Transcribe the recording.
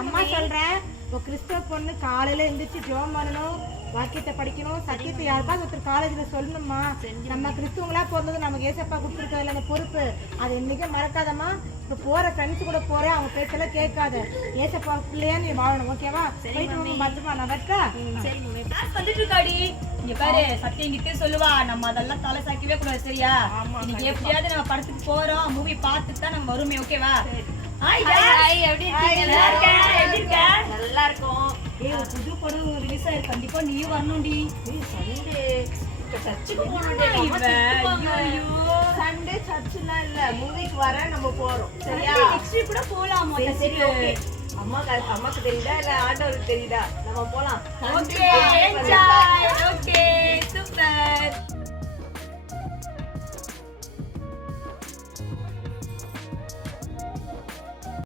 அம்மா சொல்றேன், இப்போ கிறிஸ்தவ பொண்ணு காலையில எந்திரிச்சு ஜெபம் பண்ணணும், வாக்கியத்தை படிக்கணும், சத்தியத்தை யாருக்காவது ஒருத்தர் காலேஜ்ல சொல்லணும்மா. நம்ம கிறிஸ்துவங்களா பிறந்தது நமக்கு ஏசப்பா கொடுத்துருக்கல அந்த பொறுப்பு, அதை என்னைக்கும் மறக்காதம்மா. இப்போ போற ஃப்ரெண்ட்ஸ் கூட போற அவங்க பேச்செல்லாம் கேட்காத, ஏசப்பா பிள்ளையா நீ வாழணும். ஓகேவா? போயிட்டு பத்திரமா. நான் வரட்டா? வந்துட்டு இருக்காடி. இங்க பாரு, சத்தியம் கிட்டே சொல்லுவா, நம்ம அதெல்லாம் தலை சாக்கவே கூடாது. சரியா? இன்னைக்கு எப்படியாவது நம்ம படத்துக்கு போறோம், மூவி பார்த்துட்டு தான் நம்ம வருமே. ஓகேவா? நல்லா இருக்கும். புது படம் ரிலீஸ் ஆயிருக்கு, கண்டிப்பா நீயும் வரணும்டி. சண்டே சர்ச்சுக்கு போகணும். சண்டே சர்ச்சுலாம் இல்ல, மூவிக்கு வர நம்ம போறோம். சரியா? நெக்ஸ்ட் வீக் கூட போலாம். சரி, ஓகே. அம்மாக்கு தெரியுதா இல்ல ஆண்டவருக்கு தெரியுதா? நம்ம போலாம். Okay, enjoy. Okay, super.